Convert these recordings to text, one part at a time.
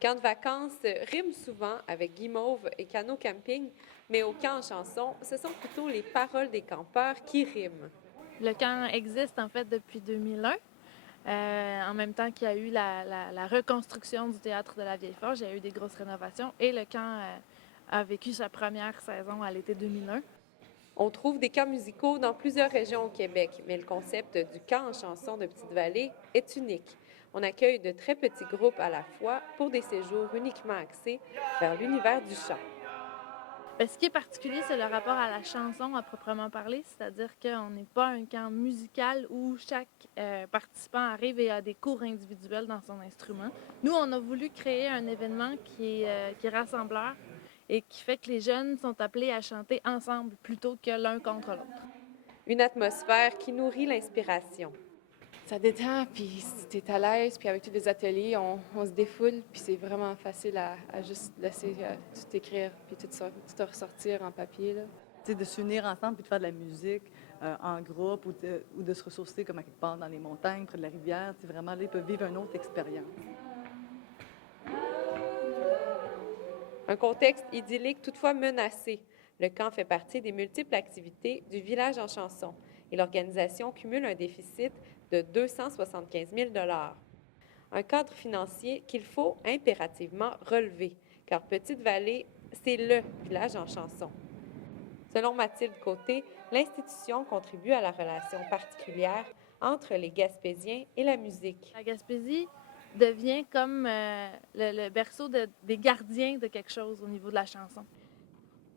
Camp de vacances rime souvent avec guimauve et canot camping, mais au camp en chanson, ce sont plutôt les paroles des campeurs qui riment. Le camp existe en fait depuis 2001. En même temps qu'il y a eu la reconstruction du théâtre de la Vieille Forge, il y a eu des grosses rénovations et le camp a vécu sa première saison à l'été 2001. On trouve des camps musicaux dans plusieurs régions au Québec, mais le concept du camp en chanson de Petite-Vallée est unique. On accueille de très petits groupes à la fois pour des séjours uniquement axés vers l'univers du chant. Ce qui est particulier, c'est le rapport à la chanson à proprement parler, c'est-à-dire qu'on n'est pas un camp musical où chaque participant arrive et a des cours individuels dans son instrument. Nous, on a voulu créer un événement qui est rassembleur et qui fait que les jeunes sont appelés à chanter ensemble plutôt que l'un contre l'autre. Une atmosphère qui nourrit l'inspiration. Ça détend, puis t'es à l'aise, puis avec tous les ateliers, on se défoule, puis c'est vraiment facile à juste laisser tout écrire, puis tout ressortir en papier, là. Tu sais, de s'unir ensemble puis de faire de la musique en groupe ou de se ressourcer comme à quelque part dans les montagnes, près de la rivière. Tu sais, vraiment, là, ils peuvent vivre une autre expérience. Un contexte idyllique toutefois menacé. Le camp fait partie des multiples activités du village en chanson et l'organisation cumule un déficit de 275 000 un cadre financier qu'il faut impérativement relever, car Petite-Vallée, c'est le village en chanson. Selon Mathilde Côté, l'institution contribue à la relation particulière entre les Gaspésiens et la musique. La Gaspésie devient comme le berceau des gardiens de quelque chose au niveau de la chanson.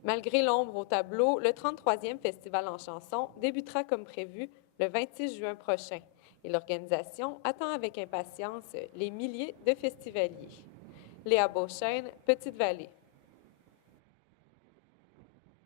Malgré l'ombre au tableau, le 33e Festival en chanson débutera comme prévu le 26 juin prochain et l'organisation attend avec impatience les milliers de festivaliers. Léa Beauchesne, Petite-Vallée.